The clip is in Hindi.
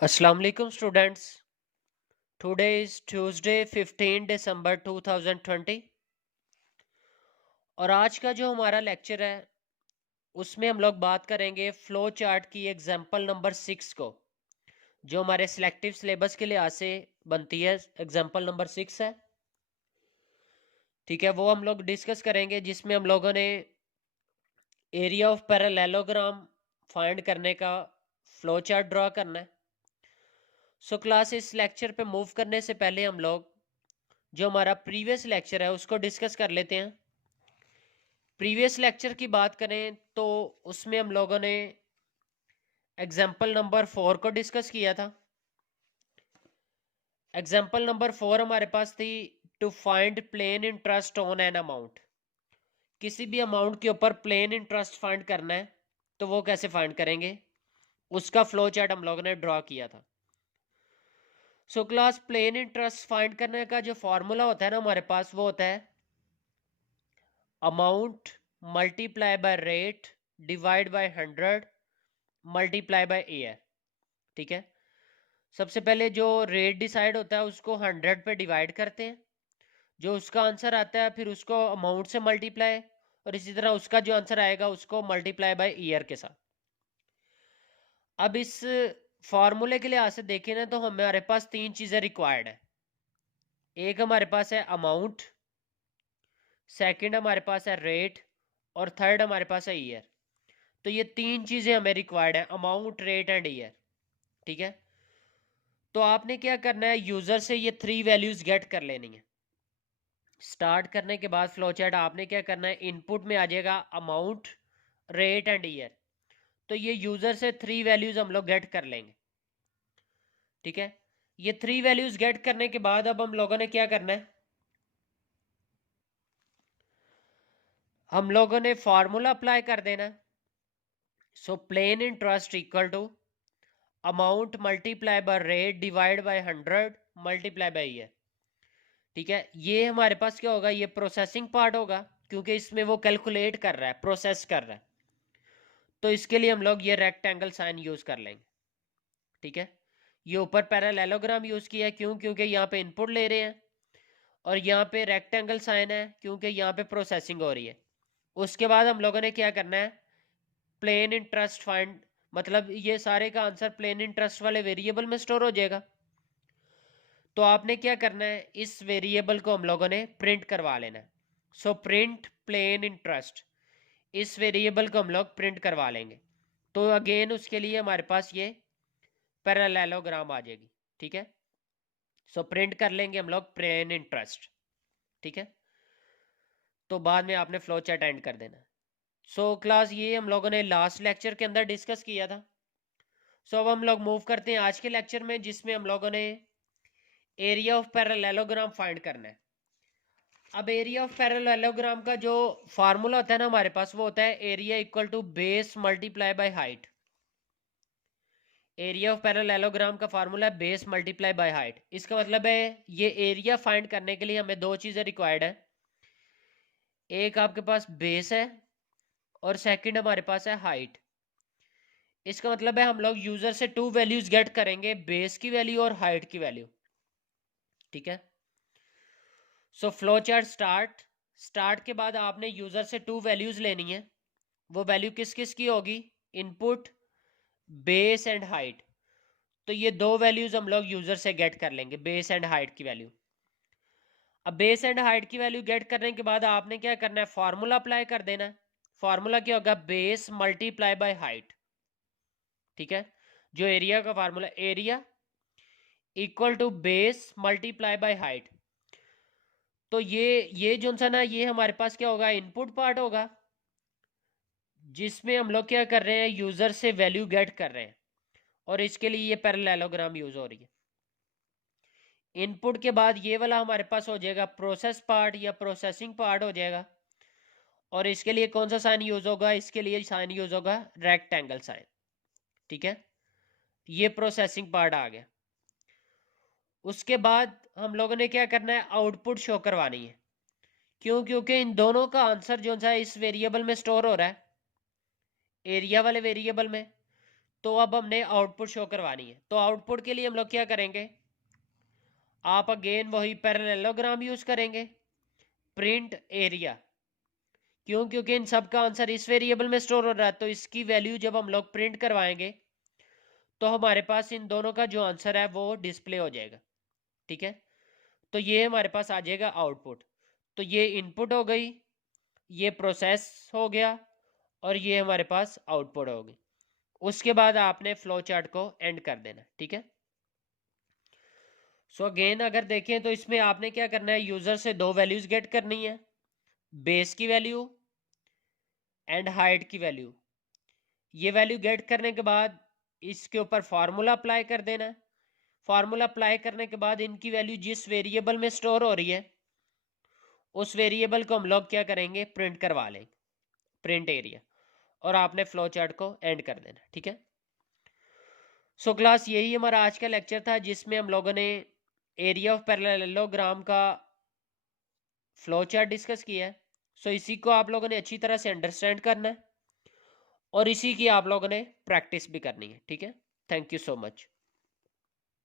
अस्सलाम वालेकुम स्टूडेंट्स। टुडे इज ट्यूसडे 15 दिसंबर 2020 और आज का जो हमारा लेक्चर है उसमें हम लोग बात करेंगे फ्लो चार्ट की एग्जांपल नंबर 6 को, जो हमारे सिलेक्टिव सिलेबस के लिहाज से बनती है। एग्जांपल नंबर 6 है, ठीक है। वो हम लोग डिस्कस करेंगे जिसमें हम लोगों ने एरिया ऑफ पैरेललोग्राम फाइंड करने का फ्लो चार्ट ड्रॉ करना है। सो क्लास, इस लेक्चर पे मूव करने से पहले हम लोग जो हमारा प्रीवियस लेक्चर है उसको डिस्कस कर लेते हैं। प्रीवियस लेक्चर की बात करें तो उसमें हम लोगों ने एग्जाम्पल नंबर 4 को डिस्कस किया था। एग्जाम्पल नंबर 4 हमारे पास थी to find plain interest on an amount. किसी भी अमाउंट के ऊपर प्लेन इंटरेस्ट फाइंड करना है तो वो कैसे फाइंड करेंगे, उसका फ्लो चार्ट हम लोगों ने ड्रॉ किया था। So class, plain interest find करने का जो फॉर्मूला होता है ना हमारे पास, वो होता है amount multiply by rate divide by 100 multiply by year. ठीक है। सबसे पहले जो रेट डिसाइड होता है उसको 100 पे डिवाइड करते हैं, जो उसका आंसर आता है फिर उसको अमाउंट से मल्टीप्लाई, और इसी तरह उसका जो आंसर आएगा उसको मल्टीप्लाई बाय ईयर के साथ। अब इस फॉर्मूले के लिहाज से देखें ना तो हमारे पास तीन चीज़ें रिक्वायर्ड है। एक हमारे पास है अमाउंट, सेकंड हमारे पास है रेट, और थर्ड हमारे पास है ईयर। तो ये तीन चीज़ें हमें रिक्वायर्ड है, अमाउंट, रेट एंड ईयर। ठीक है। तो आपने क्या करना है, यूज़र से ये थ्री वैल्यूज़ गेट कर लेनी है। स्टार्ट करने के बाद फ्लो चार्ट आपने क्या करना है, इनपुट में आ जाएगा अमाउंट, रेट एंड ईयर। तो ये यूज़र से थ्री वैल्यूज़ हम लोग गेट कर लेंगे। ठीक है। ये थ्री वैल्यूज़ गेट करने के बाद अब हम लोगों ने क्या करना है, हम लोगों ने फॉर्मूला अप्लाई कर देना है। So plain interest equal to amount multiply by rate divide by 100 multiply by year. ठीक है। ये हमारे पास क्या होगा, ये प्रोसेसिंग पार्ट होगा, क्योंकि इसमें वो कैलकुलेट कर रहा है, प्रोसेस कर रहा है। तो इसके लिए हम लोग ये रेक्टेंगल साइन यूज कर लेंगे। ठीक है। ये ऊपर पैरेललोग्राम यूज किया है, क्यों? क्योंकि यहाँ पे इनपुट ले रहे हैं, और यहाँ पे रेक्टेंगल साइन है क्योंकि यहाँ पे प्रोसेसिंग हो रही है। उसके बाद हम लोगों ने क्या करना है, प्लेन इंटरेस्ट फाइंड, मतलब ये सारे का आंसर प्लेन इंटरेस्ट वाले वेरिएबल में स्टोर हो जाएगा। तो आपने क्या करना है, इस वेरिएबल को हम लोगों ने प्रिंट करवा लेना है। सो प्रिंट प्लेन इंटरेस्ट, इस वेरिएबल को हम लोग प्रिंट करवा लेंगे। तो अगेन उसके लिए हमारे पास ये पैरेललोग्राम आ जाएगी। ठीक है। सो प्रिंट कर लेंगे हम लोग प्लेन इंटरेस्ट। ठीक है। तो बाद में आपने फ्लो चार्ट एंड कर देना। सो क्लास, ये हम लोगों ने लास्ट लेक्चर के अंदर डिस्कस किया था। सो अब हम लोग मूव करते हैं आज के लेक्चर में, जिसमें हम लोगों ने एरिया ऑफ पैरेललोग्राम फाइंड करना है। अब एरिया ऑफ पैरेललोग्राम का जो फार्मूला होता है ना हमारे पास, वो होता है area equal to base multiply by height. Area of parallelogram का फार्मूला है बेस मल्टीप्लाई बाय हाइट। इसका मतलब है ये एरिया फाइंड करने के लिए हमें दो चीजें रिक्वायर्ड है। एक आपके पास बेस है और सेकंड हमारे पास है हाइट। इसका मतलब है हम लोग यूजर से टू वैल्यूज गेट करेंगे, बेस की वैल्यू और हाइट की वैल्यू। ठीक है। सो फ्लो चार्ट स्टार्ट के बाद आपने यूजर से टू वैल्यूज लेनी है। वो वैल्यू किस किस की होगी, इनपुट, बेस एंड हाइट। तो ये दो वैल्यूज हम लोग यूजर से गेट कर लेंगे, बेस एंड हाइट की वैल्यू। अब बेस एंड हाइट की वैल्यू गेट करने के बाद आपने क्या करना है, फॉर्मूला अप्लाई कर देना है। फॉर्मूला क्या होगा, बेस मल्टीप्लाई बाय हाइट। ठीक है। जो एरिया का formula, area equal to base multiply by height. तो ये जो सा ना, ये हमारे पास क्या होगा, इनपुट पार्ट होगा, जिसमें हम लोग क्या कर रहे हैं, यूजर से वैल्यू गेट कर रहे हैं, और इसके लिए ये पैरेललोग्राम यूज हो रही है। इनपुट के बाद ये वाला हमारे पास हो जाएगा प्रोसेस पार्ट या प्रोसेसिंग पार्ट हो जाएगा, और इसके लिए कौन सा साइन यूज होगा, इसके लिए साइन यूज होगा रेक्टेंगल साइन। ठीक है। ये प्रोसेसिंग पार्ट आ गया। उसके बाद हम लोगों ने क्या करना है, आउटपुट शो करवानी है। क्यों? क्योंकि इन दोनों का आंसर जो सा इस वेरिएबल में स्टोर हो रहा है, एरिया वाले वेरिएबल में। तो अब हमने आउटपुट शो करवानी है। तो आउटपुट के लिए हम लोग क्या करेंगे, आप अगेन वही पैरेललोग्राम यूज करेंगे, प्रिंट एरिया। क्यों? क्योंकि इन सब का आंसर इस वेरिएबल में स्टोर हो रहा है, तो इसकी वैल्यू जब हम लोग प्रिंट करवाएंगे तो हमारे पास इन दोनों का जो आंसर है वो डिस्प्ले हो जाएगा। ठीक है, तो ये हमारे पास आ जाएगा आउटपुट। तो ये इनपुट हो गई, ये प्रोसेस हो गया, और ये हमारे पास आउटपुट हो गई। उसके बाद आपने फ्लो चार्ट को एंड कर देना। ठीक है, सो अगेन अगर देखें तो इसमें आपने क्या करना है, यूजर से दो वैल्यूज गेट करनी है, बेस की वैल्यू एंड हाइट की वैल्यू। ये वैल्यू गेट करने के बाद इसके ऊपर फार्मूला अप्लाई कर देना है। फार्मूला अप्लाई करने के बाद इनकी वैल्यू जिस वेरिएबल में स्टोर हो रही है उस वेरिएबल को हम लोग क्या करेंगे, प्रिंट करवा लेंगे, प्रिंट एरिया, और आपने फ्लो चार्ट को एंड कर देना। ठीक है, सो क्लास यही हमारा आज का लेक्चर था जिसमें हम लोगों ने एरिया ऑफ पैरेललोग्राम का फ्लो चार्ट डिस्कस किया है। सो इसी को आप लोगों ने अच्छी तरह से अंडरस्टैंड करना है और इसी की आप लोगों ने प्रैक्टिस भी करनी है। ठीक है, थैंक यू सो मच।